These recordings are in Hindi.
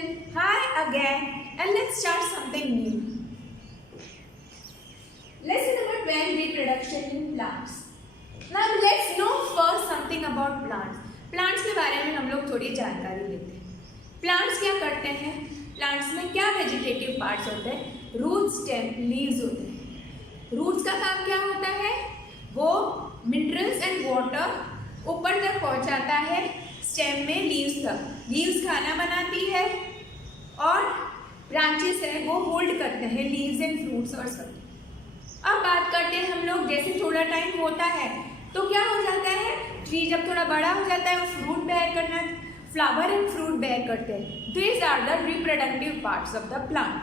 children, hi again, and let's start something new. Lesson number 12, reproduction in plants. Now let's know first something about plants. Plants के बारे में हम लोग थोड़ी जानकारी लेते हैं. Plants क्या करते हैं? Plants में क्या वेजिटेटिव पार्ट्स होते हैं? रूट, स्टेम, लीव्स होते हैं. रूट्स का काम क्या होता है? वो मिनरल्स एंड वाटर ऊपर तक पहुंचाता है, स्टेम में लीव्स तक. लीव्स खाना बनाती है और ब्रांचेस है वो होल्ड करते हैं लीव्स एंड फ्रूट्स और सब. अब बात करते हैं हम लोग, जैसे थोड़ा टाइम होता है तो क्या हो जाता है, ट्री जब थोड़ा बड़ा हो जाता है वो फ्रूट बेयर करना, फ्लावर एंड फ्रूट बेयर करते हैं. This are the reproductive parts of the plant.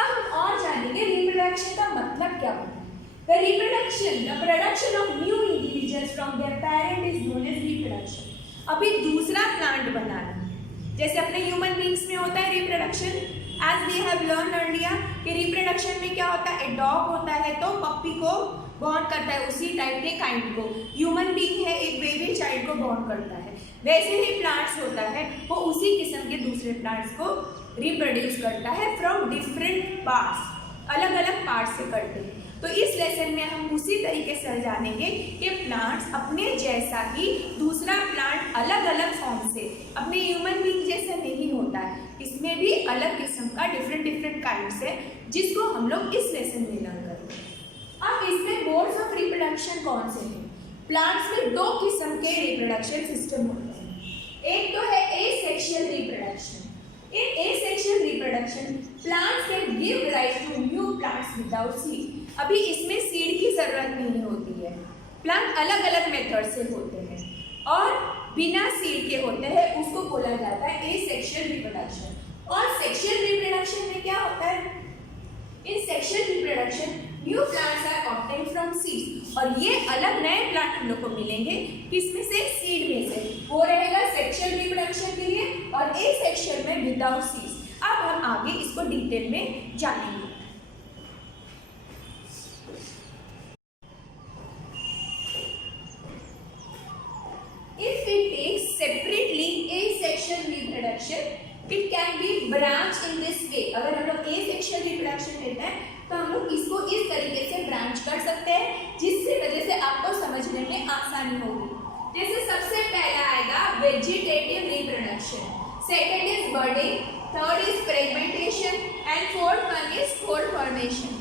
अब हम और जानेंगे रिप्रोडक्शन का मतलब क्या होता है. The reproduction, the production of new individuals from their parent is known as reproduction. अभी दूसरा प्लांट बनाना, जैसे अपने ह्यूमन बींग्स में होता है reproduction. As we have learn earlier कि रिप्रोडक्शन में क्या होता है, डॉग होता है तो पप्पी को बॉर्न करता है, उसी टाइप के काइंड को. ह्यूमन बींग है, एक बेबी चाइल्ड को बॉर्न करता है. वैसे ही प्लांट्स होता है, वो उसी किस्म के दूसरे प्लांट्स को रिप्रोड्यूस करता है फ्रॉम डिफरेंट पार्ट्स, अलग अलग पार्ट्स से करते हैं. तो इस लेसन में हम उसी तरीके से जानेंगे कि प्लांट्स अपने जैसा ही दूसरा प्लांट अलग अलग फॉर्म से, अपने ह्यूमन बीइंग जैसा नहीं होता है, इसमें भी अलग किस्म का डिफरेंट काइंड्स है जिसको हम लोग इस लेसन में लर्न करेंगे. अब इसमें मोड्स ऑफ रिप्रोडक्शन कौन से हैं? प्लांट्स में दो किस्म के रिप्रोडक्शन सिस्टम होते हैं. एक तो है asexual reproduction. In asexual reproduction, plants can give rise to new plants without seed. अभी इसमें सीड की जरूरत नहीं होती है. प्लांट अलग अलग मेथड से होते हैं और बिना सीड के होते हैं, उसको बोला जाता है एसेक्सुअल रिप्रोडक्शन. और सेक्सुअल रिप्रोडक्शन में क्या होता है? In sexual reproduction new plants are obtained from seeds, और ये अलग नए प्लांट हम लोग को मिलेंगे किसमें से? सीड में से. वो रहेगा सेक्सुअल रिप्रोडक्शन के लिए और एसेक्सुअल में विदाउट सीड्स. अब हम आगे इसको डिटेल में जानेंगे. If we take separately asexual reproduction, it can be branched in this way. अगर हम लोग asexual reproduction लेते हैं तो हम लोग इसको इस तरीके से ब्रांच कर सकते हैं, जिससे वजह से आपको समझने में आसानी होगी. जैसे सबसे पहला आएगा vegetative reproduction, second is budding, third is fragmentation and fourth one is spore formation.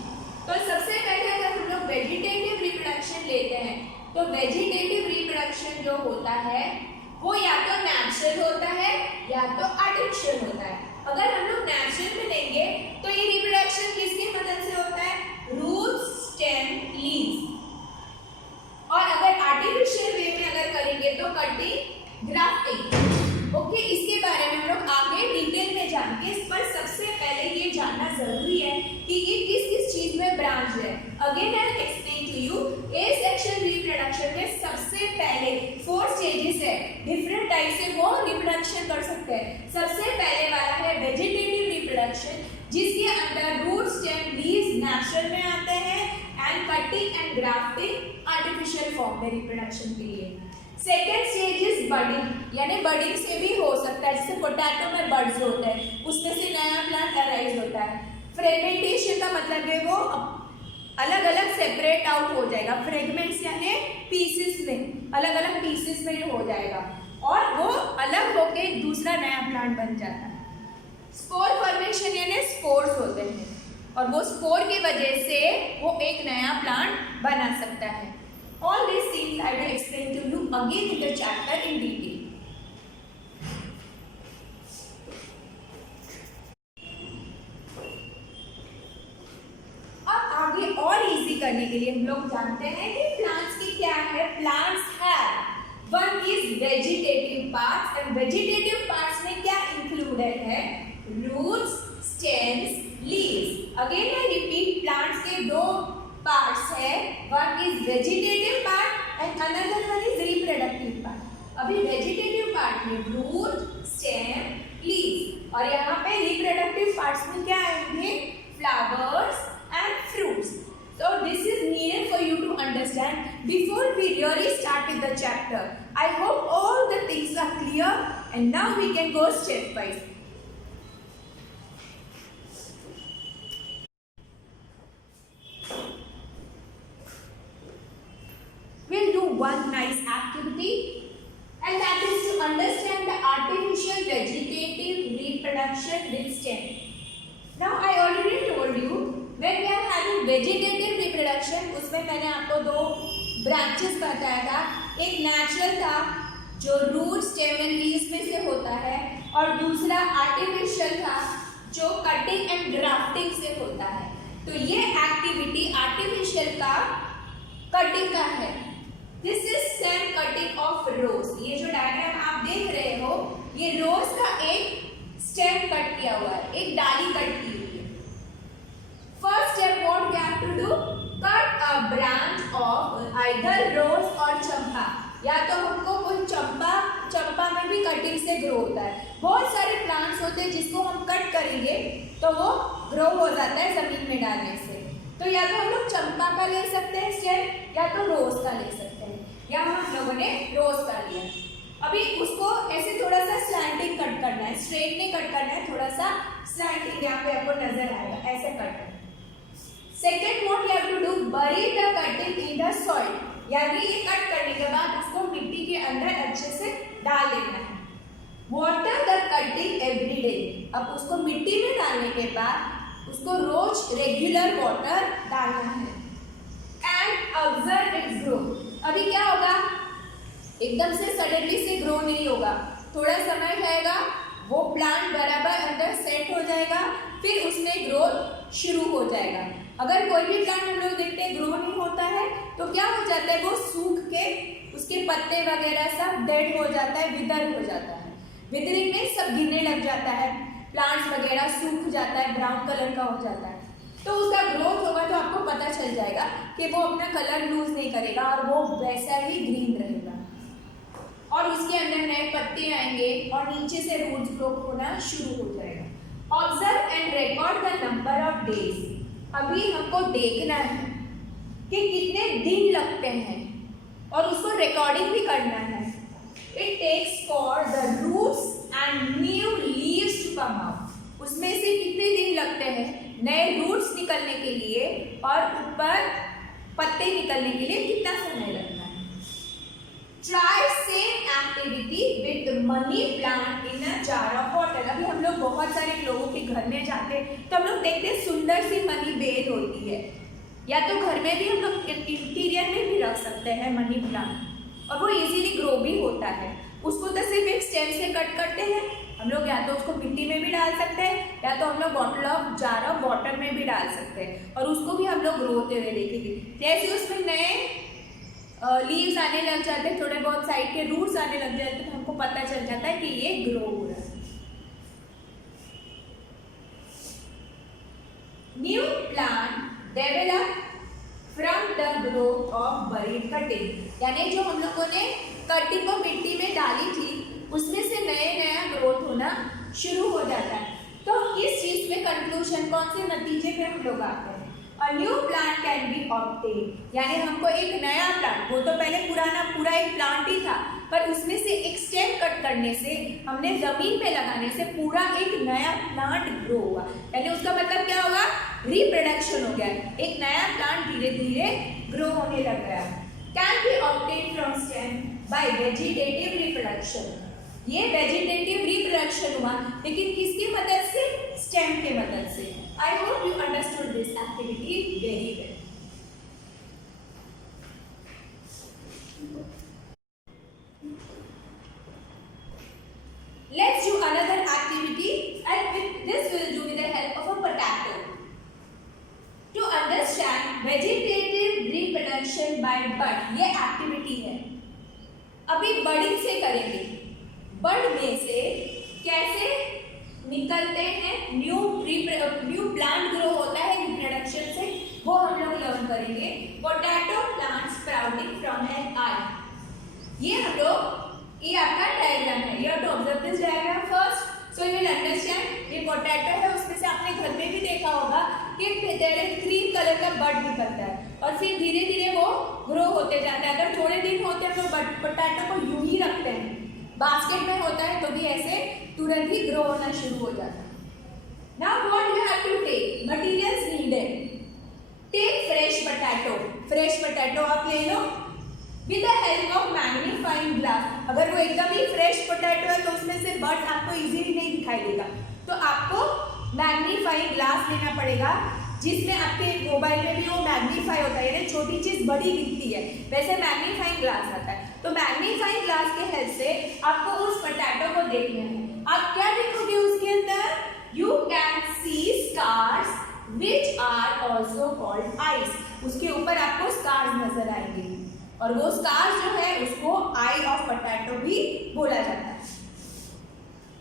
तो सबसे पहले अगर हम लोग वेजिटेटिव रिप्रोडक्शन लेते हैं तो वेजिटेटिव रिप्रोडक्शन जो होता है वो या तो नेचुरल होता है या तो आर्टिफिशियल होता है. अगर हम लोग नेचुरल में लेंगे तो ये रिप्रोडक्शन किसकी मदद से होता है? Root, stem, leaves. और अगर आर्टिफिशियल वे में अगर करेंगे तो कटिंग, ग्राफ्टिंग. ओके, इसके बारे में हम लोग आगे डिटेल में जानेंगे. पर सबसे पहले ये जानना जरूरी है कि ये किस किस चीज में ब्रांच है. Again I will explain to you. Asexual reproduction में सबसे पहले 4 स्टेजेस है, डिफरेंट टाइप से वो रिप्रोडक्शन कर सकते हैं. सबसे पहले वाला है वेजिटेटिव रिप्रोडक्शन, जिसके अंदर रूट, स्टेम, लीव्स नेचुरल में आते हैं and cutting and grafting artificial form में रिप्रोडक्शन के लिए. सेकेंड स्टेज इज बडिंग, यानी बडिंग से भी हो सकता है, जैसे पोटैटो में बड्स होते हैं, उसमें से नया प्लांट अराइज होता है. फ्रेगमेंटेशन का मतलब है वो अलग अलग सेपरेट आउट हो जाएगा. फ्रेगमेंट्स यानी पीसेस में, अलग अलग पीसेस में हो जाएगा और वो अलग होके दूसरा नया प्लांट बन जाता है. स्पोर फॉर्मेशन यानी स्पोर्स होते हैं और वो स्पोर की वजह से वो एक नया प्लांट बना सकता है. All these things I will explain to you again in the chapter in detail. अब आगे और इजी करने के लिए हम लोग जानते हैं कि प्लांट्स की क्या है. Plants have one is vegetative parts, and vegetative parts में क्या इंक्लूडेड है? Roots, stems, leaves. Again I repeat, plants के दो पार्ट्स है, one is vegetative part and another one is reproductive part. अभी वेजिटेटिव पार्ट में रूट, स्टेम, लीव्स, और यहाँ पे रिप्रोडक्टिव पार्ट्स में क्या आएंगे? Flowers and fruits. So this is needed for you to understand before we really start with the chapter. I hope all the things are clear and now we can go step by step. one nice activity, and that is to understand the artificial vegetative reproduction with stem. Now I already told you when we are having vegetative reproduction, उसमें मैंने आपको दो ब्रांचेस बताया था. एक नेचुरल था जो रूट स्टेम एंड लीव्स में से होता है, और दूसरा आर्टिफिशियल था जो कटिंग एंड ग्राफ्टिंग से होता है. तो ये एक्टिविटी आर्टिफिशियल का कटिंग का है. This is stem cutting of रोज. ये जो डायग्राम आप देख रहे हो, ये रोज का एक स्टेम कट किया हुआ है, एक डाली कट की हुई है. First step what we have to do, cut a branch of either rose और चंपा. या तो हमको कोई चंपा में भी कटिंग से ग्रो होता है. बहुत सारे प्लांट्स होते हैं जिसको हम कट करेंगे तो वो ग्रो हो जाता है जमीन में डालने से. तो या तो हम लोग चंपा का ले सकते हैं स्टेम, या तो रोज का ले सकते हैं. यहाँ हम लोगों ने रोज का लिया. अभी उसको ऐसे थोड़ा सा स्लैंटिंग कट करना है, स्ट्रेट नहीं कट करना है, थोड़ा सा स्लैंटिंग यहाँ पे आपको नजर आएगा, ऐसे कट करना. Second what you have to do, bury the cutting in the soil. यानी ये कट करने के बाद उसको मिट्टी के अंदर अच्छे से डाल देना है. Water the cutting every day. अब उसको मिट्टी में डालने के बाद उसको रोज रेगुलर वाटर डालना है. And observe it's grow. अभी क्या होगा, एकदम से सडनली से ग्रो नहीं होगा, थोड़ा समय जाएगा, वो प्लांट बराबर अंदर सेट हो जाएगा, फिर उसमें ग्रोथ शुरू हो जाएगा. अगर कोई भी प्लांट हम लोग देखते हैं ग्रो नहीं होता है तो क्या हो जाता है, वो सूख के उसके पत्ते वगैरह सब डेड हो जाता है, विदर हो जाता है. विदरिंग में सब गिरने लग जाता है, प्लांट्स वगैरह सूख जाता है, ब्राउन कलर का हो जाता है. तो उसका ग्रोथ होगा तो आपको पता चल जाएगा कि वो अपना कलर लूज नहीं करेगा और वो वैसा ही ग्रीन रहेगा, और उसके अंदर नए पत्ते आएंगे और नीचे से रूट्स ग्रो होना शुरू हो जाएगा. Observe and record the number of days. अभी हमको देखना है कि कितने दिन लगते हैं और उसको रिकॉर्डिंग भी करना है. It takes for the roots and new leaves to come out. उसमें से कितने दिन लगते हैं नए रूट्स निकलने के लिए और ऊपर पत्ते निकलने के लिए कितना समय लगता है. Try same activity with money plant in a jar of water. अभी हम लोग बहुत सारे लोगों के घर में जाते हैं तो हम लोग देखते हैं सुंदर सी मनी बेल होती है, या तो घर में भी हम लोग इंटीरियर में भी रख सकते हैं मनी प्लांट, और वो इजीली ग्रो भी होता है. उसको तो सिर्फ एक स्टेम से कट करते हैं हम लोग, या तो उसको मिट्टी में भी डाल सकते हैं, या तो हम लोग bottle of jar of water में भी डाल सकते हैं, और उसको भी हम लोग ग्रो होते हुए देखेंगे. जैसे उसमें नए लीव्स आने लग जाते हैं, थोड़े बहुत साइड के रूट्स आने लग जाते हैं, तो हमको पता चल जाता है कि ये ग्रो हो रहा है. New plant develop from the growth of buried cutting. यानी जो हम लोगों ने कटिंग को मिट्टी में डाली थी उसमें से नया ग्रोथ होना शुरू हो जाता है. तो इस चीज में कंक्लूजन, कौन से नतीजे पे हम लोग आते हैं, A new plant can be obtained. यानी हमको एक नया प्लांट, वो तो पहले पुराना पूरा एक प्लांट ही था, पर उसमें से एक स्टेम कट करने से, हमने जमीन पे लगाने से पूरा एक नया प्लांट ग्रो हुआ. यानी उसका मतलब क्या होगा, रिप्रोडक्शन हो गया, एक नया प्लांट धीरे धीरे ग्रो होने लग गया. Can be obtain from stem bye vegetative reproduction. ये वेजिटेटिव रिप्रोडक्शन हुआ, लेकिन किसकी मदद से, स्टेम के मदद से. I hope you understood this activity very well. Let's do another activity, and this will do with the help of a potato. To understand vegetative reproduction by bud, ये activity है. अभी budding से करेंगे. बड में से कैसे निकलते हैं, न्यू प्लांट ग्रो होता है रिप्रोडक्शन से, वो हम लोग लर्न करेंगे. Potato plant sprouting from an eye. ये हम लोग, ये आपका डायग्राम है. You have to observe this diagram first, so you will understand. ये पोटैटो है, उसमें से आपने घर में भी देखा होगा कि ग्रीन कलर का बड निकलता है और फिर धीरे धीरे वो ग्रो होते जाता है. अगर थोड़े दिन होते हैं तो पोटैटो को यूं ही रखते हैं, बास्केट में होता है तो भी ऐसे तुरंत ही ग्रो होना शुरू हो जाता है. Now what you have to take? Materials needed. Take fresh potato. Fresh potato आप ले लो. With the help of magnifying glass. अगर वो एकदम ही फ्रेश पोटैटो है तो उसमें से बर्ड्स आपको इजीली नहीं दिखाई देगा, तो आपको मैग्नीफाइंग ग्लास लेना पड़ेगा, जिसमें आपके मोबाइल में भी वो मैग्नीफाई होता है, यानी छोटी चीज बड़ी दिखती है, वैसे मैग्नीफाइंग ग्लास आता है। तो मैग्नीफाइंग ग्लास के हेल्प से आपको उस पोटैटो को देखना है। आप क्या देखोगे उसके अंदर? You can see scars which are also called eyes. उसके ऊपर आपको स्कार्स नजर आएंगे, और वो स्कार्स जो है उसको आई ऑफ पोटैटो भी बोला जाता है।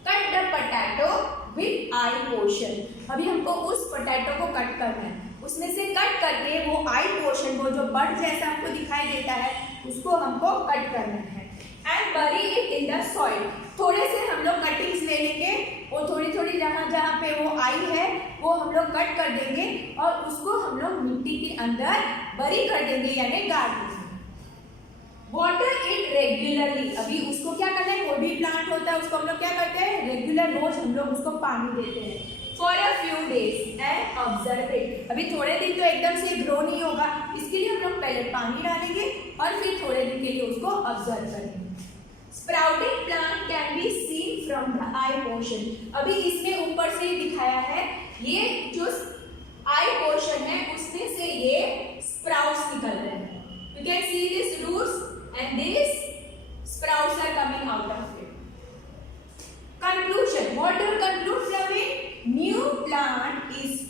Cut the potato with I portion. अभी हमको उस पोटैटो को कट करना है, उसमें से कट करके वो आई पोर्शन को, जो बर्ड जैसा हमको दिखाई देता है, उसको हमको कट करना है। एंड बरी इट इन द सॉइल। थोड़े से हम लोग कटिंग्स ले लेंगे, वो थोड़ी थोड़ी जहाँ जहाँ पे वो आई है वो हम लोग कट कर देंगे, और उसको हम लोग मिट्टी के अंदर बरी कर देंगे, यानी गाड़ देंगे। Water it regularly. अभी उसको क्या करना है, कोई भी प्लांट होता है उसको हम लोग क्या करते हैं, रेगुलर रोज हम लोग उसको पानी देते हैं। For a few days and observe it. अभी थोड़े दिन तो एकदम से ग्रो नहीं होगा, इसके लिए हम लोग पहले पानी डालेंगे और फिर थोड़े दिन के लिए उसको ऑब्जर्व करेंगे। Sprouting plant can be seen from the I portion. अभी इसमें ऊपर से दिखाया है, ये जो आई पोर्शन है उसमें से ये स्प्राउट्स निकल रहे हैं। You can see these roots and these sprouts are coming out of it. Conclusion. What do you conclude from it? New plant is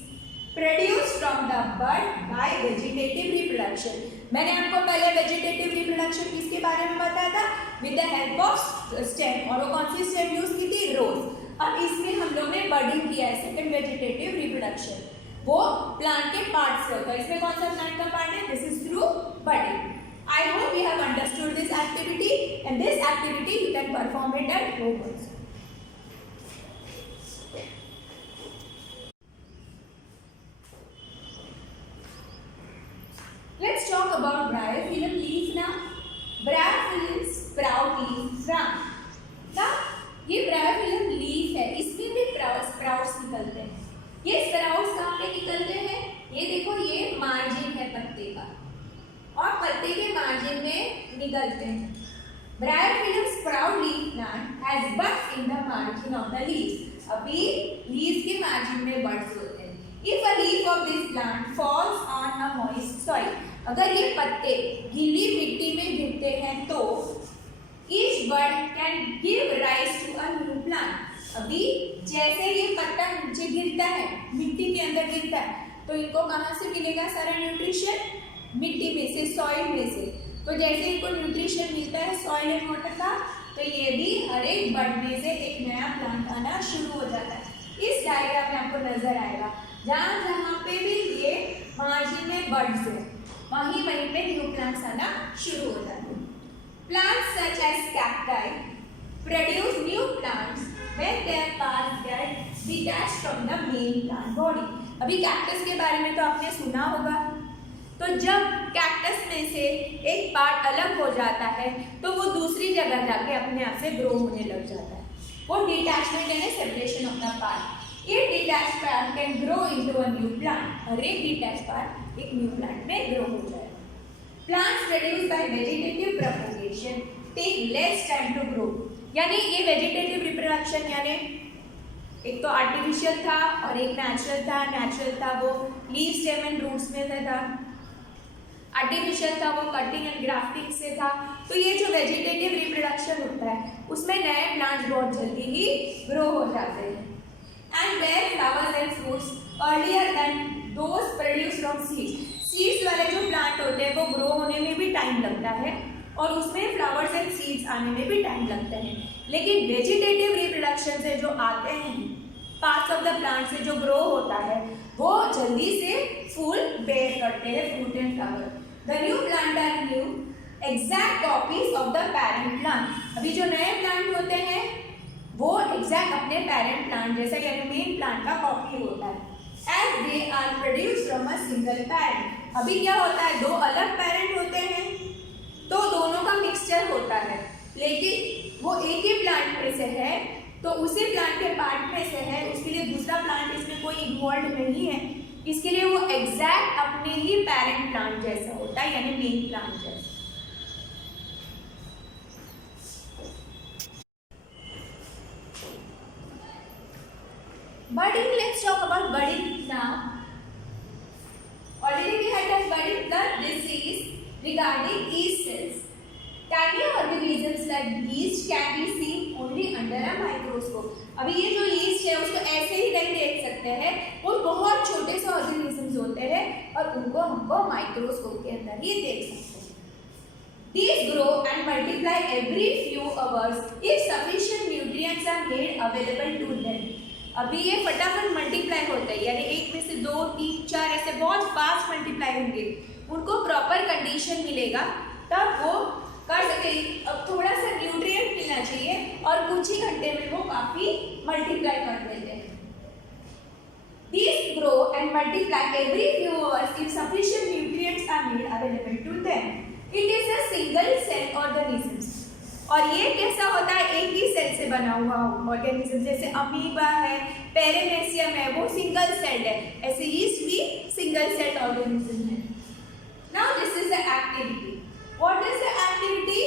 produced from the bud by vegetative reproduction. मैंने आपको पहले वेजिटेटिव रिप्रोडक्शन किसके बारे में बताया था? With the help of stem, और वो कौन सी स्टेम यूज की थी? रोज। अब इसमें हम लोग ने बर्डिंग किया है, सेकंड वेजिटेटिव रिप्रोडक्शन, वो प्लांट के पार्ट से होता है। इसमें कौन सा प्लांट का पार्ट है? This is through budding. I hope you have understood this activity, and this activity you can perform it at home also. Let's talk about bryophyllum leaf now. Bryophyllum sprout leaf from. Now ये bryophyllum leaf है, इसमें भी sprouts निकलते हैं। ये स्प्राउट्स कहाँ पे निकलते हैं? ये देखो, ये मार्जिन है पत्ते का, और पत्ते के मार्जिन में निकलते हैं। Bryophyllum sprout leaf plant has buds in the margin of the leaves. अभी लीव्स के मार्जिन में बड्स होते हैं। If a leaf of this plant falls on a moist soil, अगर ये पत्ते गीली मिट्टी में गिरते हैं तो each bud can give rise to a new plant. अभी जैसे ये पत्ता नीचे गिरता है, मिट्टी के अंदर गिरता है, तो इनको कहाँ से मिलेगा सारा न्यूट्रिशन? मिट्टी में से, सॉइल में से। तो जैसे इनको न्यूट्रिशन मिलता है सॉइल एंड वाटर का, तो ये भी हर एक बड में से एक नया प्लांट आना शुरू हो जाता है। इस डायग्राम में आपको नजर आएगा, जहाँ जहाँ पे भी ये मार्जिन में बड्स है, वहीं वहीं पे न्यू प्लांट्स आना शुरू हो जाते हैं। Plants such as cacti produce new plants when their parts get detached from the main plant body. अभी कैक्टस के बारे में तो आपने सुना होगा, तो जब कैक्टस में से एक पार्ट अलग हो जाता है तो वो दूसरी जगह जाके अपने आप से ग्रो होने लग जाता है। वो डिटैचमेंट यानी सेपरेशन ऑफ द पार्ट। ये detach part can grow into a new plant, और एक डिटैच पार्ट एक न्यू प्लांट में ग्रो हो जाएगा। Plants produced by vegetative propagation take less time to grow, यानी ये वेजिटेटिव रिप्रोडक्शन यानी एक तो आर्टिफिशियल था और एक नेचुरल था। नेचुरल था वो लीव स्टेम एंड रूट्स में से था, आर्टिफिशियल था वो कटिंग एंड ग्राफ्टिंग से था। तो ये जो वेजिटेटिव रिप्रोडक्शन होता है उसमें नए प्लांट्स बहुत जल्दी ही ग्रो हो जाते हैं। And bear flowers and fruits earlier than those produced from seeds. Seeds वाले जो प्लांट होते हैं वो ग्रो होने में भी टाइम लगता है, और उसमें फ्लावर्स एंड सीड्स आने में भी टाइम लगता है। लेकिन वेजिटेटिव रिप्रोडक्शन से जो आते हैं पार्ट्स ऑफ द प्लांट से जो ग्रो होता है वो जल्दी से फूल बेयर करते हैं, fruit and flower. The new plant are new exact copies of the parent plant. अभी जो नए प्लांट होते हैं वो एग्जैक्ट अपने पेरेंट प्लांट जैसा यानी मेन प्लांट का कॉपी होता है। As they are produced from a single parent. अभी क्या होता है, दो अलग पेरेंट होते हैं तो दोनों का मिक्सचर होता है, लेकिन वो एक ही प्लांट में से है तो उसी प्लांट के पार्ट में से है, उसके लिए दूसरा प्लांट इसमें कोई इन्वॉल्व नहीं है। इसके लिए वो एग्जैक्ट अपने ही पेरेंट प्लांट जैसा होता है यानी मेन प्लांट जैसा। Budding, let's talk about budding now. Already we had done budding, but this is regarding yeast cells. Tiny organisms like yeast can be seen only under a microscope. अभी ये जो yeast है उसको ऐसे ही नहीं देख सकते हैं, वो बहुत छोटे से organisms होते हैं और उनको हमको माइक्रोस्कोप के अंदर ही देख सकते हैं. These grow and multiply every few hours if sufficient nutrients are made available to them. अभी ये फटाफट मल्टीप्लाई होता है, यानी एक में से 2, 3, 4 ऐसे बहुत फास्ट मल्टीप्लाई होंगे. उनको प्रॉपर कंडीशन मिलेगा तब वो कर सके. अब थोड़ा सा न्यूट्रिएंट मिलना चाहिए और कुछ ही घंटे में वो काफी मल्टीप्लाई कर देते हैं. These grow and multiply every few hours if sufficient nutrients are made available to them. It is a single cell organism. और ये कैसा होता है, एक ही सेल से बना हुआ ऑर्गेनिज्म. जैसे अमीबा है, पेरेनेसियम है, वो सिंगल सेल्ड है. ऐसे यीस्ट भी सिंगल सेल्ड ऑर्गेनिज्म है. Now this is the activity. What is the activity?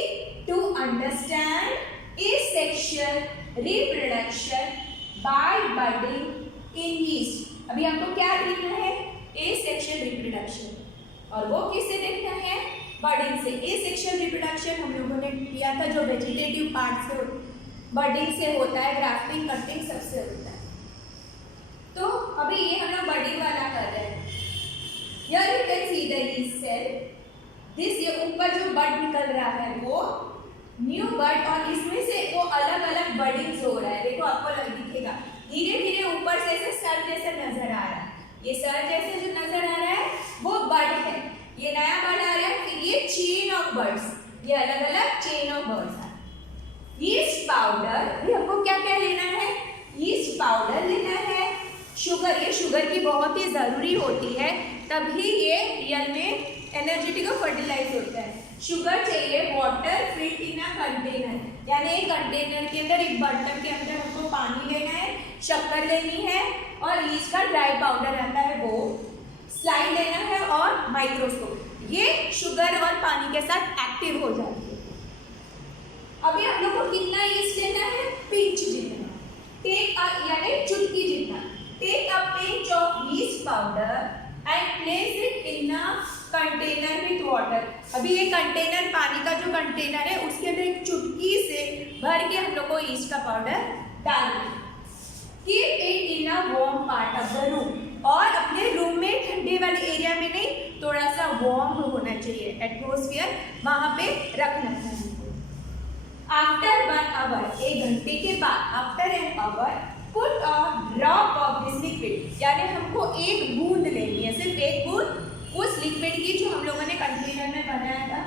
To understand asexual reproduction by budding in yeast. अभी हमको क्या देखना है? asexual reproduction. और वो किससे देखना है? बर्डिंग से. एसेक्सुअल रिप्रोडक्शन हम लोगों ने किया था जो वेजिटेटिव पार्ट से बर्डिंग से होता है, ग्राफ्टिंग कटिंग सबसे होता है. तो अभी ये हम लोग बर्डिंग वाला कर रहे हैं. Here you can see the yeast cell. This ये ऊपर जो बर्ड निकल रहा है वो न्यू बर्ड और इसमें से वो अलग अलग बर्डिंग्स हो रहा है. देखो आपको दिखेगा धीरे धीरे ऊपर से ऐसे सर जैसे नजर आ रहा है. ये सर जैसे जो नजर आ रहा है वो बर्ड है. ये नया बर्ड आ रहा है, फिर ये चेन ऑफ बर्ड्स, ये अलग अलग चेन ऑफ बर्ड्स है. यीस्ट पाउडर, ये हमको क्या क्या लेना है? यीस्ट पाउडर लेना है. शुगर, ये शुगर की बहुत ही जरूरी होती है तभी ये रियल में एनर्जेटिक और फर्टिलाइज होता है. शुगर चाहिए. Water fit in a container, यानी एक कंटेनर के अंदर, एक बर्तन के अंदर हमको पानी लेना है, शक्कर लेनी है और यीस्ट का ड्राई पाउडर आता है वो स्लाइड लेना है और माइक्रोस्कोप. ये शुगर और पानी के साथ एक्टिव हो जाती है. अभी हम लोग को कितना यीस्ट लेना है? पिंच जितना. टेक यानी चुटकी जितना. Take a pinch of yeast powder and place it in a container with water. अभी ये कंटेनर, पानी का जो कंटेनर है उसके अंदर एक चुटकी से भर के हम लोग को यीस्ट का पाउडर डालना है. Keep it in a warm part of the room. और अपने रूम में ठंडे वाले एरिया में नहीं, थोड़ा सा वार्म होना चाहिए एटमॉस्फेयर, वहां पे रखना है. आफ्टर 1 आवर, 1 घंटे के बाद, after an hour put a drop of this liquid, यानी हमको एक बूंद लेनी है, सिर्फ एक बूंद उस लिक्विड की जो हम लोगों ने कंटेनर में बनाया था,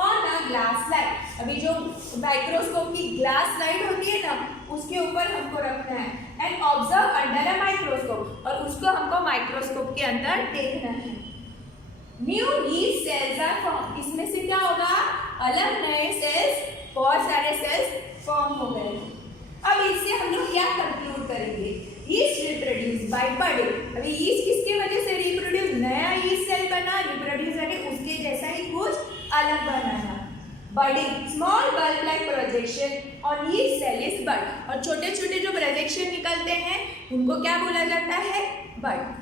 ऑन अ ग्लास स्लाइड. अभी जो माइक्रोस्कोप की ग्लास स्लाइड होती है ना, उसके ऊपर हमको रखना है. And observe under a microscope, और उसको हमको माइक्रोस्कोप के अंदर देखना है. New yeast cells are form. इसमें से क्या होगा? अलग नए सेल्स, बहुत सारे सेल्स फॉर्म हो गए. अब इससे हम लोग क्या कंक्लूड करेंगे? Yeast reproduce by budding. अभी यीस्ट किसके वजह से रिप्रोड्यूस? नया यीस्ट सेल बना, रिप्रोड्यूस यानी उसके जैसा ही कुछ अलग बनाना. Budding, small bulb like projection on yeast cell is bud. और छोटे छोटे जो प्रोजेक्शन निकलते हैं उनको क्या बोला जाता है? Bird.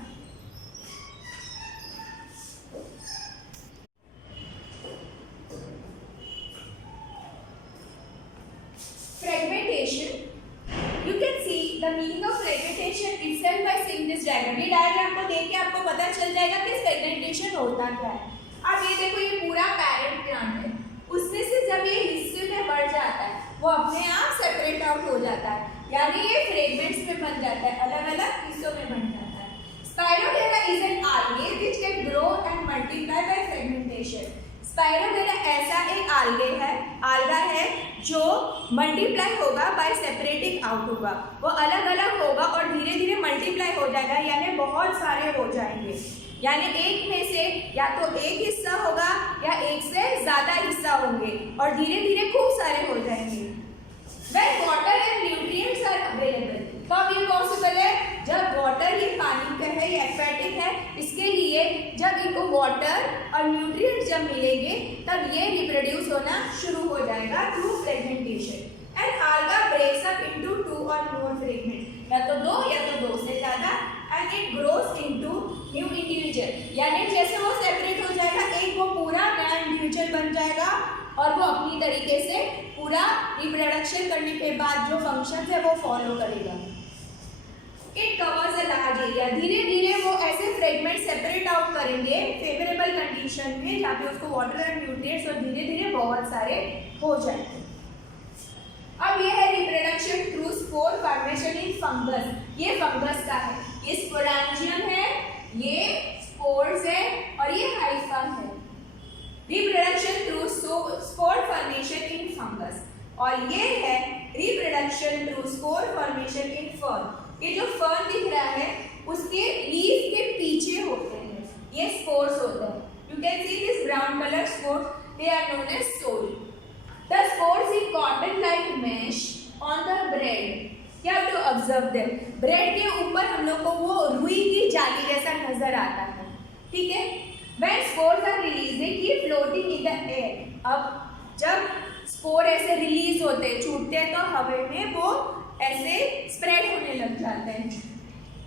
Fragmentation. You can see the meaning of fragmentation itself by seeing this diagram. ये डायग्राम को देख के आपको पता चल जाएगा कि फ्रेगमेंटेशन होता क्या है. अब ये देखो, ये पूरा पैरेंट प्लांट है, उसमें से जब ये हिस्से में बढ़ जाता है वो अपने आप सेपरेट आउट हो जाता है, यानी ये फ्रेगमेंट्स में बन जाता है, अलग अलग हिस्सों में बन जाता है. Spirogyra is an algae which can grow and multiply by fragmentation. Spirogyra ऐसा एक alga है जो मल्टीप्लाई होगा बाय सेपरेटिंग आउट होगा. वो अलग अलग होगा और धीरे धीरे मल्टीप्लाई हो जाएगा, यानी बहुत सारे हो जाएंगे. यानी एक में से या तो एक हिस्सा होगा या एक से ज्यादा हिस्सा होंगे और धीरे धीरे खूब सारे हो जाएंगे. When water and nutrients are available, कब ये पॉसिबल है? जब वाटर, ये पानी का है, ये एक्वेटिक है, इसके लिए जब इनको वाटर और न्यूट्रिएंट्स जब मिलेंगे तब ये रिप्रोड्यूस होना शुरू हो जाएगा through fragmentation. And alga breaks up into 2 or more fragments. या तो 2 या तो 2 से and it grows into new individual, यानी जैसे वो सेपरेट हो जाएगा एक वो पूरा नया इंडिविजुअल बन जाएगा और वो अपनी तरीके से पूरा रिप्रोडक्शन करने के बाद जो फंक्शन है वो फॉलो करेगा। It covers a large area, धीरे धीरे वो ऐसे फ्रेगमेंट सेपरेट आउट करेंगे फेवरेबल कंडीशन में जहाँ पे उसको वाटर एंड न्यूट्रिएंट्स और धीरे धीरे बहुत सारे हो जाएंगे। अब ये है reproduction through spore formation in fungus, ये फंगस का है, ये स्पोरेंजियम है, ये स्पोर्स है और ये हाइफम है। Reproduction through spore formation in fungus, और ये है रिप्रोडक्शन थ्रू स्पोर फॉर्मेशन इन फर्न। ये जो फर्न दिख रहा है उसके लीफ के पीछे होते हैं ये स्पोर्स होते हैं। You can see this brown colour spores, they are known as story. The spores in cotton-like mesh on the bread. You have to observe them. Bread के ऊपर हम लोग को वो रुई की जाली जैसा नजर आता है, ठीक है। When spores are released, they keep floating in the air. अब जब स्पोर ऐसे रिलीज होते हैं, छूटते हैं तो हवा में वो ऐसे स्प्रेड होने लग जाते हैं,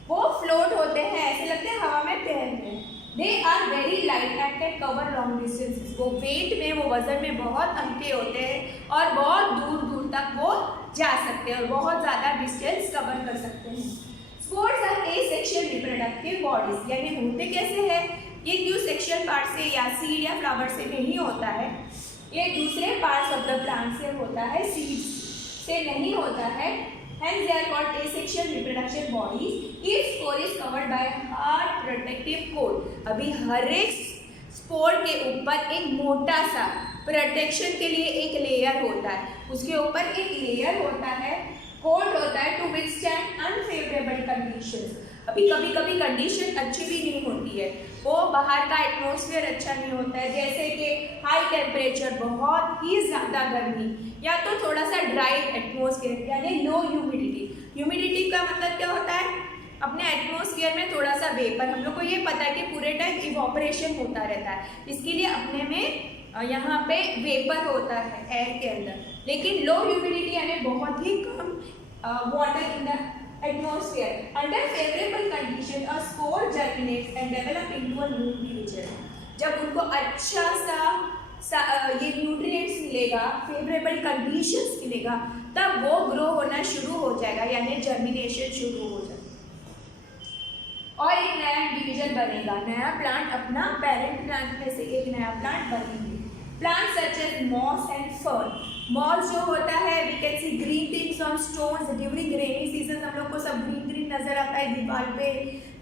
वो फ्लोट होते हैं, ऐसे लगते हैं हवा में तैर रहे हैं। They are very light and can cover long distances. वो वेट में, वो वजन में बहुत हल्के होते हैं और बहुत दूर दूर तक वो जा सकते हैं और बहुत ज़्यादा डिस्टेंस कवर कर सकते हैं। Spores are asexual reproductive bodies, यानी होते कैसे हैं, ये न्यू सेक्शुअल पार्ट से या सीड या फ्लावर से नहीं होता है, ये दूसरे पार्ट्स ऑफ द प्लांट से होता है, सीड से नहीं होता है। Hence they are called asexual reproduction bodies. Each spore is covered by a hard protective coat. अभी हर एक स्पोर के ऊपर एक मोटा सा प्रोटेक्शन के लिए एक लेयर होता है, उसके ऊपर एक लेयर होता है, कोट होता है टू विथस्टैंड अनफेवरेबल कंडीशंस। अभी कभी कभी कंडीशन अच्छी भी नहीं होती है, वो बाहर का एटमॉस्फेयर अच्छा नहीं होता है, जैसे कि हाई टेम्परेचर, बहुत ही ज़्यादा गर्मी, या तो थोड़ा सा ड्राई एटमॉस्फेयर यानी लो ह्यूमिडिटी। ह्यूमिडिटी का मतलब क्या होता है, अपने एटमॉस्फेयर में थोड़ा सा वेपर, हम लोग को ये पता है कि पूरे टाइम इवोपरेशन होता रहता है, इसके लिए अपने में यहाँ पे वेपर होता है एयर के अंदर, लेकिन लो ह्यूमिडिटी यानी बहुत ही कम water in the atmosphere. Under favorable condition, a spore germinates and develop into a new individual. जब उनको अच्छा सा ये न्यूट्रिएंट्स मिलेगा, फेवरेबल कंडीशंस मिलेगा, तब वो ग्रो होना शुरू हो जाएगा, यानी जर्मिनेशन शुरू हो जाएगा और एक नया इंडिविजुअल बनेगा, नया प्लांट अपना पेरेंट प्लांट में से एक नया प्लांट बनेंगे। Plant such as moss and fern, moss जो होता है we can see green things on stones during rainy season, हम लोग को सब ग्रीन ग्रीन नजर आता है दीवार पे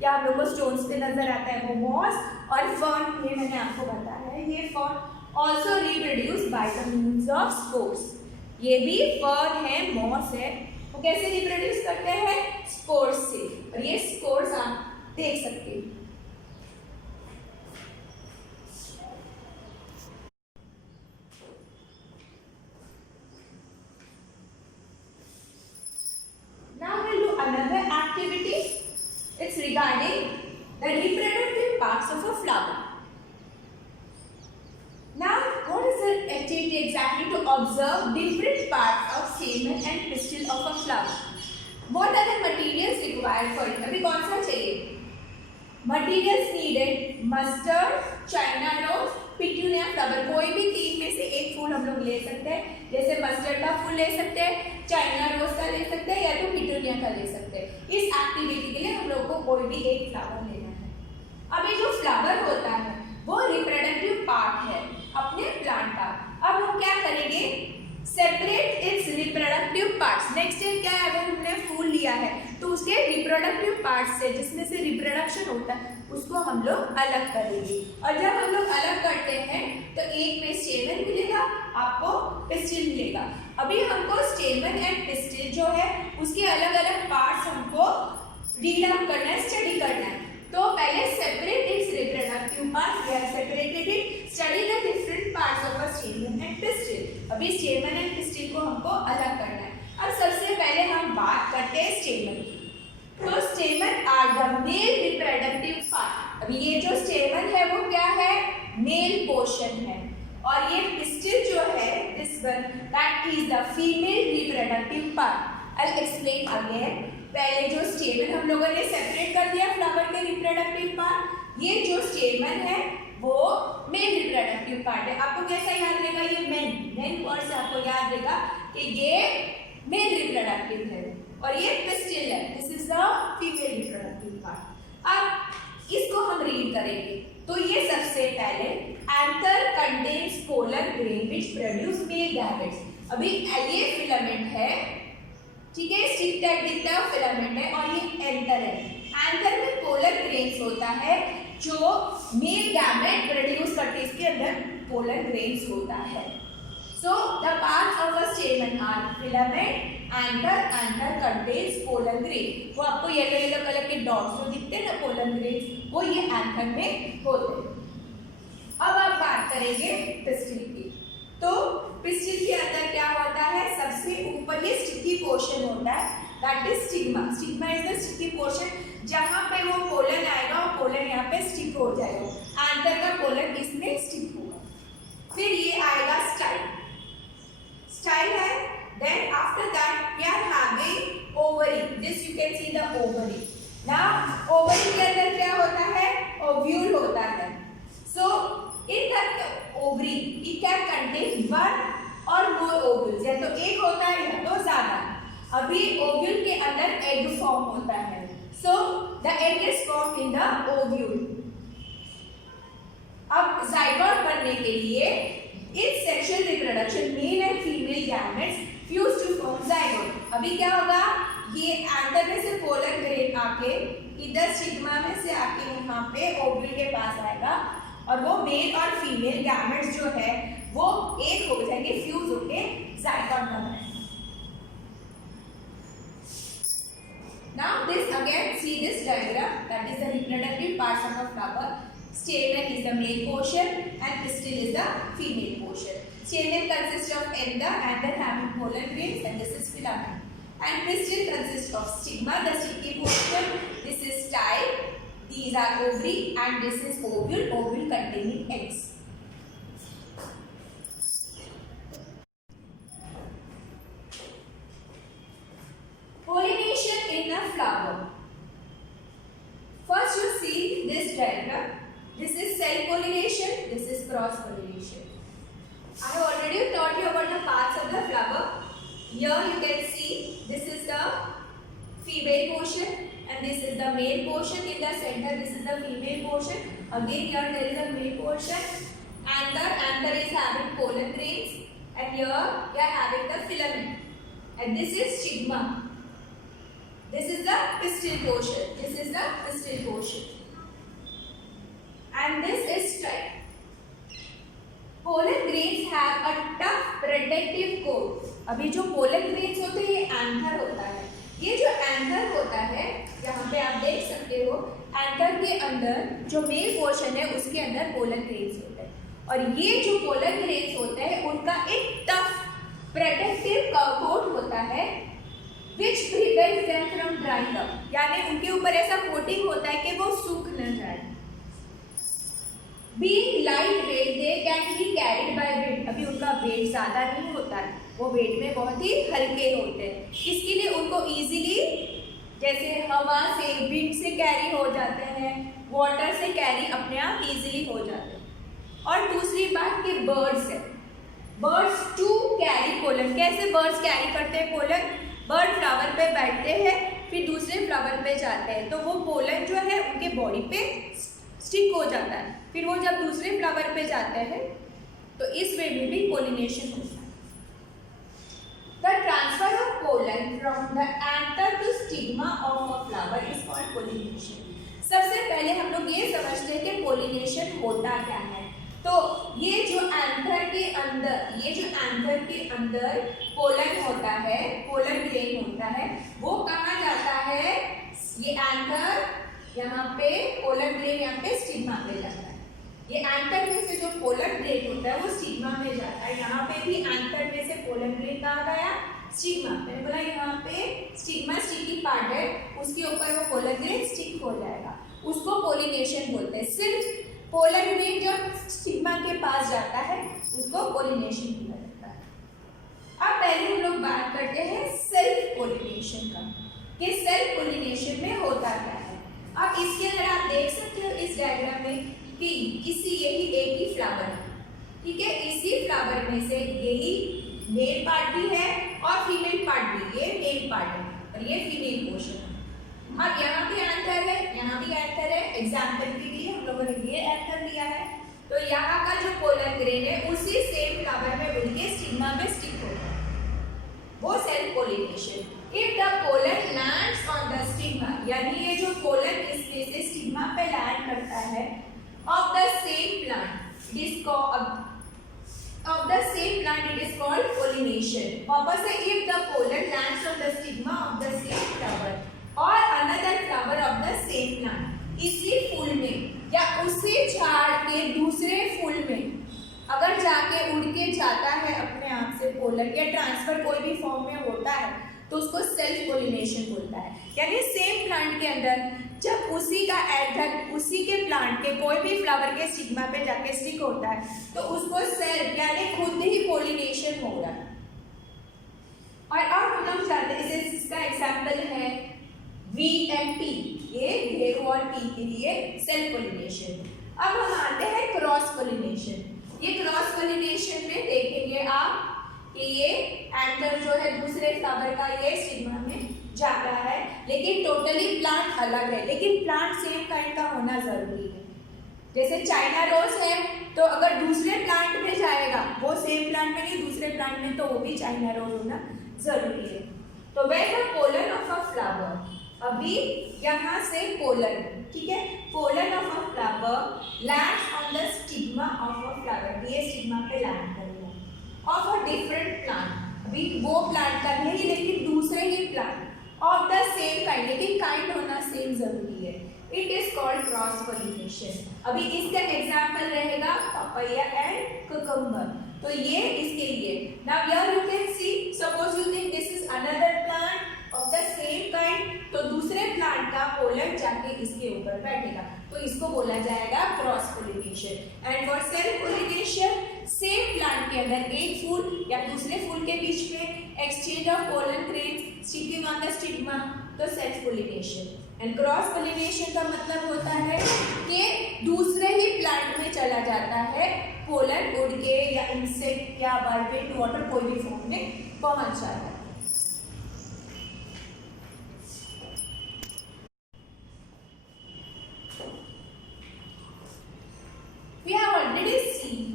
या हम लोग को स्टोन्स पे नजर आता है, वो मॉस। और फर्न, ये मैंने आपको बताया है, ये fern also reproduce by the means of spores, ये भी फर्न है, मॉस है, वो कैसे रिप्रोड्यूस करते हैं, स्पोर्स से, और ये स्पोर्स आप देख सकते हैं। It's regarding the reproductive parts of a flower. Now, what is the activity exactly? To observe different parts of stamen and pistil of a flower. What are the materials required for it? अभी कौन सा चाहिए? Materials needed: mustard, China rose, पिट्यूनिया flower. कोई भी तीन में से एक फूल हम लोग ले सकते हैं, जैसे मस्टर्ड का फूल ले सकते हैं, चाइना रोज का ले सकते हैं या तो पिट्यूनिया का ले सकते हैं। इस एक्टिविटी के लिए हम लोग को कोई भी एक फ्लावर लेना है। अब ये जो फ्लावर होता है वो रिप्रोडक्टिव पार्ट है अपने प्लांट का। अब हम क्या करेंगे, separate its reproductive parts. Next step क्या है, अगर हमने फूल लिया है तो उसके रिप्रोडक्टिव पार्ट्स से जिसमें से रिप्रोडक्शन होता है उसको हम लोग अलग करेंगे, और जब हम लोग अलग करते हैं तो एक में स्टेमन मिलेगा, आपको पिस्टिल मिलेगा। अभी हमको स्टेमन एंड पिस्टिल जो है उसके अलग अलग पार्ट्स हमको रीड आउट करना है, स्टडी करना है। तो पहले separate its reproductive parts, we have separated it, study the different parts of a stamen and pistil. अभी स्टेमन एंड पिस्टिल को हमको अलग करना है। अब सबसे पहले हम बात करते हैं स्टेमन की। तो stamen are the male reproductive part. अभी ये जो स्टेमन है वो क्या है, मेल पोर्शन है, और ये पिस्टिल जो है this one that is the female reproductive part. I will explain again. पहले जो स्टेमन हम लोगों ने सेपरेट कर दिया फ्लावर के रिप्रोडक्टिव पार्ट, ये जो स्टेमन है वो मेन रिप्रोडक्टिव पार्ट है। आपको कैसा याद रहेगा, ये मेन वर्ड से आपको याद रहेगा कि ये मेन रिप्रोडक्टिव है और ये पिस्टिल है, this is the female reproductive part. अब इसको हम रीड करेंगे। तो ये सबसे पहले anther contains pollen grain which produce male gametes. अभी ये फिलामेंट है, ठीक है, स्ट्रिप टाइप दिखता है फिलामेंट है और ये एंथर है। एंथर में पोलन ग्रेन्स होता है जो मेल गैमेट प्रोड्यूस करते हैं, इसके अंदर पोलन ग्रेन्स होता है। So the parts of the stamen are filament, anther contains pollen grain। वो आपको येलो कलर के डॉट्स जो दिखते हैं ना pollen grains, वो ये एंथर में होते हैं। अब आप बात करेंगे पिस्टिल की। तो पिस्टिल के अंदर क्या होता है, सबसे ऊपर ये स्टिकी पोर्शन होता है, that is stigma. Stigma is the sticky portion, जहाँ पे वो पोलन आएगा और पोलन यहाँ पे स्टिक हो जाएगा, एंथर का पोलन इसमें स्टिक होगा। फिर ये आएगा स्टाइल, स्टाइल है। Then after that we are having ovary, this you can see the ovary। Now ovary के अंदर क्या होता है, ovule होता है। So in the ovary it can contain one or more ovules, या तो एक होता है या तो ज्यादा। अभी ovule के अंदर egg form होता है, so the egg is formed in the ovule। अब zygote बनने के लिए in sexual reproduction male and female gametes fuse to form zygote। अभी क्या होगा, ये एंथर में से पोलन ग्रेन आके इधर स्टिग्मा में से आके यहाँ पे ओव्यूल के पास आएगा और वो मेल और फीमेल गैमेट्स जो है वो एक हो जाएंगे, फ्यूज होके zygote बन जाएंगे। Now this again see this diagram, that is the reproductive parts of a flower। Stamen is the male portion and pistil is the female portion। Stamen consists of anther having pollen grains and this is filament, and pistil consists of stigma, the sticky portion, this is style, these are ovary and this is ovule, ovule containing eggs। Pollination in a flower। First you see this diagram, this is self pollination, this is cross pollination। I have already taught you about the parts of the flower। Here you can see this is the female portion and this is the male portion, in the center this is the female portion, again here there is a male portion, anther is having pollen grains and here we are having the filament and this is stigma, this is the pistil portion, this is the pistil portion and this is style। Pollen grains have a tough protective coat। अभी जो pollen grains होते हैं ये एंथर होता है, ये जो एंथर होता है यहाँ पे आप देख सकते हो, एंथर के अंदर जो मेल पोर्शन है उसके अंदर pollen grains होते हैं और ये जो pollen grains होते हैं उनका एक टफ प्रोटेक्टिव कोट होता है which prevents them from drying up, यानी उनके ऊपर ऐसा कोटिंग होता है कि वो सूख न जाए। Being lightweight, they can be carried by wind। अभी उनका वेट ज़्यादा नहीं होता है, वो वेट में बहुत ही हल्के होते हैं, इसके लिए उनको इजीली जैसे हवा से विंड से कैरी हो जाते हैं, वाटर से कैरी अपने आप इजीली हो जाते हैं। और दूसरी बात कि बर्ड्स है, बर्ड्स टू कैरी पोलन। कैसे बर्ड्स कैरी करते हैं पोलन, बर्ड फ्लावर पे बैठते हैं फिर दूसरे फ्लावर पे जाते हैं तो वो पोलन जो है उनके बॉडी पे स्टिक हो जाता है, फिर वो जब दूसरे फ्लावर पे जाते हैं तो इस वे में भी पोलिनेशन होता है। The transfer of pollen from the anther to stigma of a flower is called pollination. सबसे पहले हम लोग ये समझते हैं कि पोलिनेशन होता क्या है। तो ये जो एंथर के अंदर पोलन होता है, पोलन ग्रेन होता है, वो कहाँ जाता है, ये एंथर यहाँ पे पोलन ग्रेन यहाँ पे स्टिग्मा पे जाता है। ये एंथर में से जो पोलन ग्रेन होता है वो स्टिग्मा में जाता है। यहाँ पे भी एंथर में से पोलन ग्रेन कहाँ गया, स्टिग्मा। मैंने बोला यहाँ पे स्टिग्मा स्टिकी पार्ट है, उसके ऊपर वो पोलन ग्रेन स्टिक हो जाएगा, उसको पोलिनेशन बोलते हैं। सिर्फ पोलन ग्रेन जब स्टिग्मा के पास जाता है उसको पोलिनेशन बोला जाता है। अब पहले हम लोग बात करते हैं सेल्फ पोलिनेशन का। कि सेल्फ पोलिनेशन में होता क्या है। अब इसके अंदर आप देख सकते हो इस डायग्राम में कि इसी यही एक ही फ्लावर है, ठीक है। इसी फ्लावर में से यही मेल पार्ट भी है और फीमेल पार्ट भी, ये मेल पार्ट है और ये फीमेल पोर्शन है। अब यहाँ भी एंथर है, यहाँ भी एंथर है, एग्जाम्पल के लिए हम लोगों ने ये एंथर लिया है। तो यहाँ का जो पोलन ग्रेन है उसी सेम फ्लावर में उड़ के स्टिग्मा में स्टिक होता है, वो self pollination. If the pollen lands on the stigma, यानी ये जो पोलन इसमें से स्टिग्मा पे लैंड करता है of the same plant, it is called pollination. वापस से if the pollen lands on the stigma of the same flower और another flower of the same plant, इसी फूल में या उसी झाड़ के दूसरे फूल में अगर जाके उड़ के जाता है अपने आप से पोलन या ट्रांसफर कोई भी फॉर्म में होता है तो उसको सेल्फ पोलिनेशन बोलता है। यानी सेम प्लांट के अंदर जब उसी का एंथर उसी के प्लांट के कोई भी फ्लावर के स्टिग्मा पे जाके स्टिक होता है तो उसको सेल्फ यानी खुद ही पोलिनेशन हो रहा है। और अब हम लोग जानते हैं इसका एग्जाम्पल है वी एंड पी, ये गेहूं और पी के लिए सेल्फ पोलिनेशन। अब हम आते हैं क्रॉस पोलिनेशन। ये क्रॉस पोलिनेशन में देखेंगे आप कि ये एंथर जो है दूसरे फ्लावर का ये स्टिग्मा में जा रहा है, लेकिन टोटली प्लांट अलग है, लेकिन प्लांट सेम काइंड का होना जरूरी है। जैसे चाइना रोज है तो अगर दूसरे प्लांट में जाएगा वो सेम प्लांट में नहीं दूसरे प्लांट में, तो वो भी चाइना रोज होना जरूरी है। तो when the pollen of a flower, अभी यहाँ से पोलन, ठीक है, pollen of a flower lands on the stigma of a flower, ये स्टिग्मा पे लैंड करेगा ऑफ अ डिफरेंट प्लांट, अभी वो प्लांट का नहीं लेकिन दूसरे ही plant of the same kind, लेकिन काइंड होना सेम जरूरी है, it is called cross pollination. अभी इसका एग्जाम्पल रहेगा पपैया एंड कुकुम्बर, तो ये इसके लिए। Now here you can C, suppose you think this is another plant of the same kind, तो दूसरे प्लांट का पोलन जाके इसके ऊपर बैठेगा, तो इसको बोला जाएगा cross pollination. And for self pollination, same plant के अंदर एक फूल या दूसरे फूल के बीच में exchange of pollen grains sticking on the stigma, तो self pollination. And cross pollination का मतलब होता है कि दूसरे ही प्लांट में चला जाता है पोलन उड़ के या इंसेक्ट या बर्ड वाटर कोई भी फॉर्म में पहुंच जाता है। We have already seen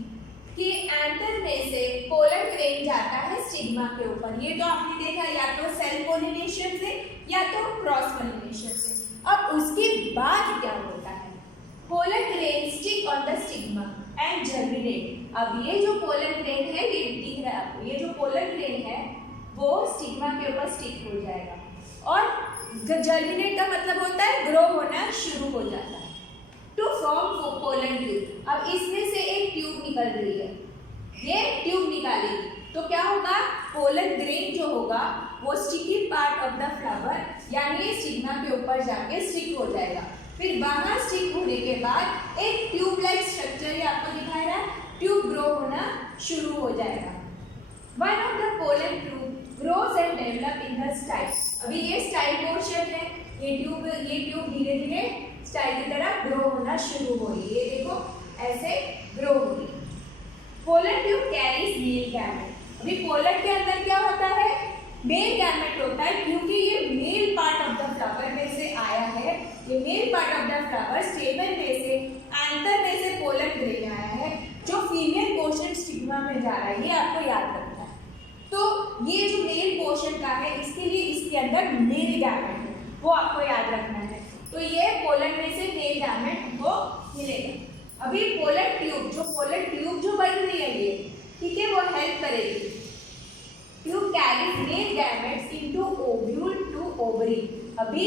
कि एंथर में से पोलन ग्रेन जाता है स्टिग्मा के ऊपर, ये तो आपने देखा या तो सेल्फ पोलिनेशन से या तो क्रॉस पोलिनेशन से। अब उसके बाद क्या होता है, pollen grain stick on the stigma and germinate. अब ये जो पोलन ग्रेन है, ये दिख रहा है आपको, ये जो पोलन ग्रेन है वो स्टिग्मा के ऊपर स्टिक हो जाएगा और जर्मिनेट का मतलब होता है ग्रो होना शुरू हो जाता है टू फॉर्म पोलन ट्यूब। अब इसमें से एक ट्यूब निकल रही है, ये ट्यूब निकालेगी तो क्या होगा, पोलन ग्रेन जो होगा वो sticky part of the flower यानी स्टिग्मा के ऊपर जाके स्टिक हो जाएगा। फिर वहां स्टिक होने के बाद एक ट्यूब लाइक स्ट्रक्चर ये आपको दिखाई रहा है, ट्यूब ग्रो होना शुरू हो जाएगा। One of the pollen tube grows and develop in the style. अभी ये स्टाइल पोर्शन है, ये ट्यूब धीरे धीरे स्टाइल की तरह ग्रो होना शुरू हो रही है, ये देखो ऐसे ग्रो हो रही है। Pollen tube carries male gamete. अभी पोलन के अंदर क्या होता है, मेल गैमेट होता है, क्योंकि ये male part of the flower में से आया है, ये male part of the flower stable में से एंथर में से पोलन ग्रेन आया है, जो फीमेल पोर्शन स्टिग्मा में जा रहा है, ये आपको याद रखना है। तो ये जो मेल पोर्शन का है इसके लिए इसके अंदर मेल गैमेट है, वो आपको याद रखना है। तो ये पोलन में से मेल गैमेट हमको मिलेगा। अभी पोलन ट्यूब जो बन रही है ये, ठीक है, वो हेल्प करेगी। Tube carries male gametes into ovule to ovary. अभी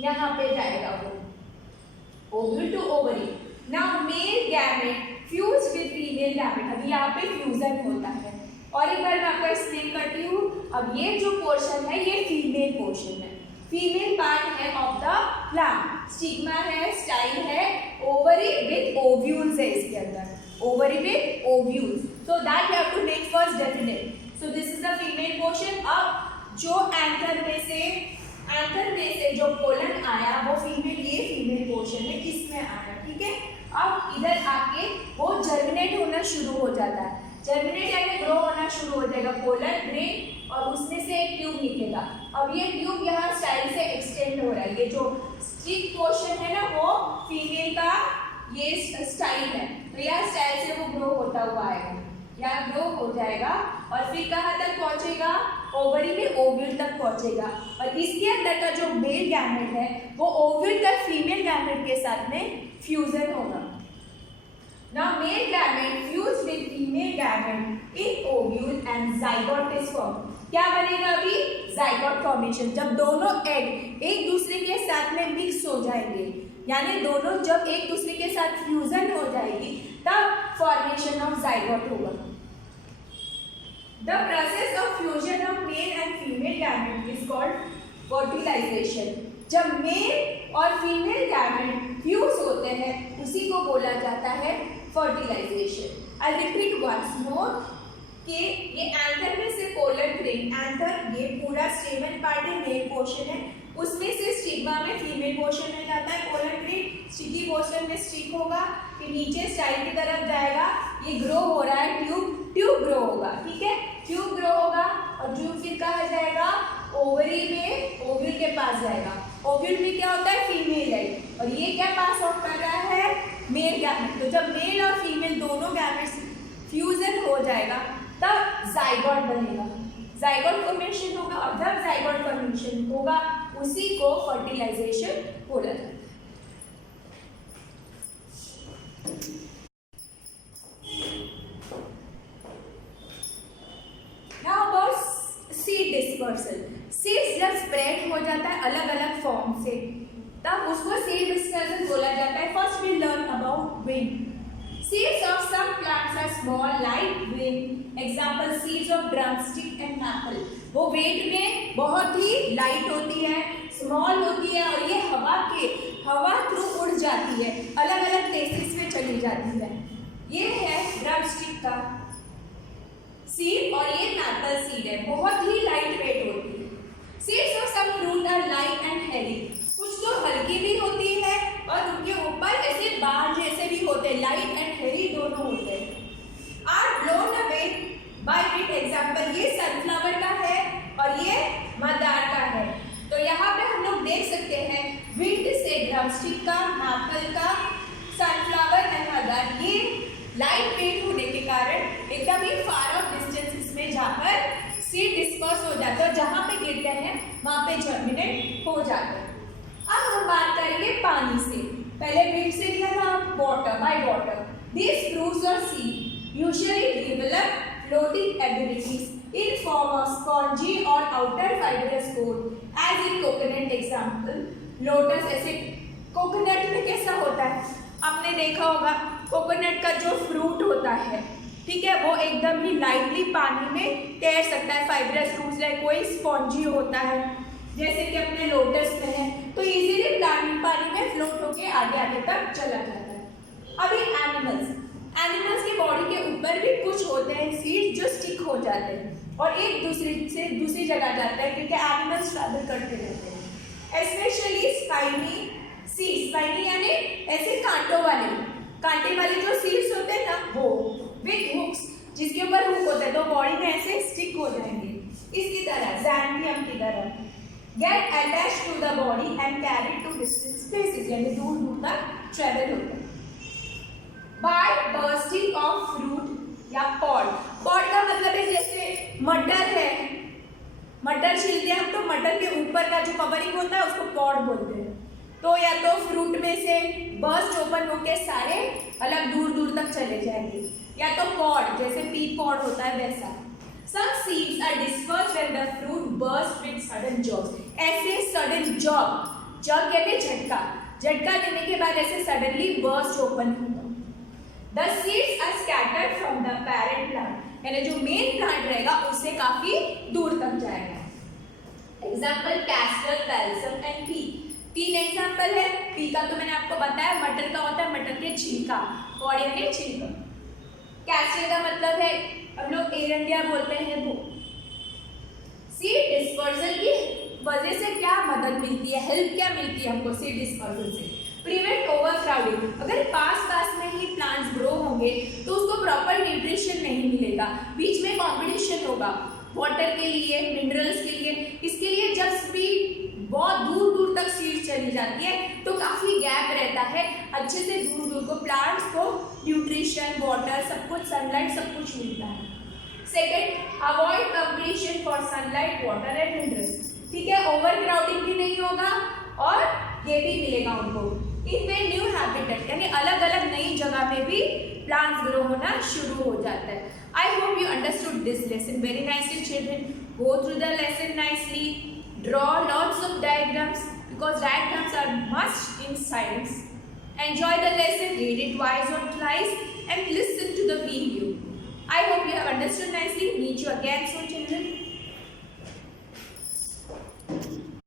यहाँ पे जाएगा वो ovule to ovary. Now male gamete fuse with female gamete. अभी यहाँ पे फ्यूजन होता है और एक बार मैं आपको एक्सप्लेन करती हूँ। अब ये जो पोर्शन है ये फीमेल पोर्शन है, फीमेल पार्ट है ऑफ द प्लांट, स्टिग्मा है, स्टाइल है, ओवरी विद ओव्यूल्स है इसके अंदर, ovary with ovules, so that you have to make first definite. So this is the female portion. अब जो एंथर में से एंथर में से जो पोलन आया वो फीमेल, ये फीमेल पोर्शन है, इसमें आया, ठीक है। अब इधर आके वो जर्मिनेट होना शुरू हो जाता है, जर्मिनेट यानी ग्रो होना शुरू हो जाएगा पोलन ग्रेन, और उसमें से एक ट्यूब निकलेगा। अब ये ट्यूब यहाँ स्टाइल से एक्सटेंड हो रहा है, ये जो स्टिक पोर्शन है ना वो फीमेल का ये स्टाइल है, तो यह स्टाइल से वो ग्रो होता हुआ आएगा, या ग्रो हो जाएगा और फिर कहाँ तक पहुंचेगा, ओवरी में ओव्यूल तक पहुंचेगा। और इसके अंदर का जो मेल गैमेट है वो ओव्यूल का फीमेल गैमेट के साथ में फ्यूजन होगा। Now male gamete fuse with female gamete in ovule and zygote is form. क्या बनेगा अभी, जाइगोट फॉर्मेशन। जब दोनों एग एक दूसरे के साथ में मिक्स हो जाएंगे, यानी दोनों जब एक दूसरे के साथ फ्यूजन हो जाएगी तब फॉर्मेशन ऑफ जाइगोट होगा। The process of fusion of male and female gamete is called fertilization. जब मेल और फीमेल गैमेट फ्यूज होते हैं उसी को बोला जाता है fertilization. I repeat once more कि ये एंथर में से पोलन ग्रेन, एंथर ये पूरा स्टेमन पार्ट है, मेल पोर्शन है, उसमें से स्टिग्मा में फीमेल पोर्शन में जाता है पोलन ग्रेन, स्टिकी पोर्शन में स्टिक होगा, फिर नीचे स्टाइल की तरफ जाएगा, ये ग्रो हो रहा है ट्यूब ग्रो होगा, ठीक है, ट्यूब ग्रो होगा और ट्यूब फिर कहाँ जाएगा, ओवरी में ओव्यूल के पास जाएगा। ओव्यूल में क्या होता है, फीमेल एग, और ये क्या पास आउट कर रहा है, मेल गैमेट। तो जब मेल और फीमेल दोनों गैमेट्स फ्यूजन हो जाएगा तब जाइगोट बनेगा, जाइगोट फॉर्मेशन होगा, और जब जाइगोट फॉर्मेशन होगा उसी को फर्टिलाइजेशन बोला जाता है। Now about seed dispersal. Seeds जब स्प्रेड हो जाता है अलग अलग फॉर्म से तब उसको सीड डिस्पर्सल बोला जाता है। First we learn about wind. Seeds of some plants are small, light weight. Example seeds of drumstick and maple. वो वेट में बहुत ही लाइट होती है, स्मॉल होती है, और ये हवा थ्रू उड़ जाती है, अलग अलग प्लेसेस में चली जाती है। ये है ड्रमस्टिक का सीड और ये मैपल सीड है, बहुत ही लाइट वेट होती है। Seeds of some fruit are light and heavy. कुछ तो हल्की भी होती है और उनके ऊपर ऐसे बार जैसे भी होते हैं, लाइट एंड हेवी दोनों होते हैं। Are blown away by wind. Example ये सनफ्लावर का है और ये मदार का है। तो यहाँ पे हम लोग देख सकते हैं विंड से ड्रमस्टिक का, मैपल का, सनफ्लावर एंड मदार, ये लाइट वेट होने के कारण एकदम ही फार ऑफ डिस्टेंसेस में जाकर सीड डिस्पर्स हो जाते हैं और जहाँ पे गिरते हैं वहाँ पे जर्मिनेट हो जाते हैं। अब हम बात करेंगे पानी से। पहले विंड से किया था, water by water. These fruits or seed usually develop floating abilities in form of spongy or outer fibrous core, as in coconut example, lotus। ऐसे कोकोनट में कैसा होता है, आपने देखा होगा कोकोनट का जो फ्रूट होता है, ठीक है, वो एकदम ही लाइटली पानी में तैर सकता है। फाइब्रस रूट्स लाइक कोई स्पॉन्जी होता है, जैसे कि अपने लोटस में है, तो इजीली प्लांट पानी में फ्लोट होके आगे आगे तक चला जाता है। अभी एनिमल्स की बॉडी के ऊपर भी कुछ होते हैं सीड्स जो स्टिक हो जाते हैं और एक दूसरे से दूसरी जगह जाते हैं, क्योंकि एनिमल्स ट्रैवल करते रहते हैं। स्पेशली स्पाइनी सीड्स, स्पाइनी यानी ऐसे कांटे वाले जो सीड्स होते हैं ना, वो विद हुक्स, जिसके ऊपर हुक होता है तो बॉडी में ऐसे स्टिक हो जाएंगे, इसकी तरह ज़ैंथियम की तरह get attached to the body and carried to distant places, यानी दूर दूर तक ट्रेवल होते हैं। By bursting of fruit या pod का मतलब है जैसे मटर है, मटर छीलते हैं हम तो मटर के ऊपर का जो कवरिंग होता है उसको पॉड बोलते हैं। तो या तो फ्रूट में से बर्स्ट ओपन होके सारे अलग दूर दूर तक चले जाएंगे, या तो पॉड जैसे पी पॉड होता है वैसा। Some seeds are dispersed when the fruit bursts with sudden jerks। ऐसे sudden jerk यानी झटका देने के बाद ऐसे suddenly burst open होगा। The seeds are scattered from the parent plant, यानी जो मेन प्लांट रहेगा उससे काफी दूर तक जाएगा। Example castor, balsam and pea। तीन एग्जाम्पल है। पी का तो मैंने आपको बताया, मटर का होता है मटर के छिलका, पॉड यानी छिलका। कैस्टर का मतलब है हम लोग एरंडिया बोलते हैं वो। सीड डिस्पर्सल की वजह से क्या मदद मिलती है, हेल्प क्या मिलती है हमको सी दिस पर्सन से? Prevent over crowding. अगर पास में ही प्लांट्स ग्रो होंगे तो उसको प्रॉपर न्यूट्रिशन नहीं मिलेगा, बीच में कॉम्पिटिशन होगा वाटर के लिए, मिनरल्स के लिए। इसके लिए जब भी बहुत दूर दूर तक सीड्स चली जाती है तो काफ़ी गैप रहता है, अच्छे से दूर दूर को प्लांट्स को न्यूट्रिशन, वाटर, सब कुछ, सनलाइट सब कुछ मिलता है। Second, avoid competition for sunlight, water and minerals. ठीक है, ओवर क्राउडिंग भी नहीं होगा और ये भी मिलेगा उनको। इनमें न्यू हैबिटेट यानी अलग अलग नई जगह में भी प्लांट्स ग्रो होना शुरू हो जाता है। I hope you understood this lesson very nicely, children. Go through the lesson nicely. Draw lots of diagrams because diagrams are must in science. Enjoy the lesson, read it twice or thrice and listen to the video. I hope you have understood nicely. Meet you again soon, children.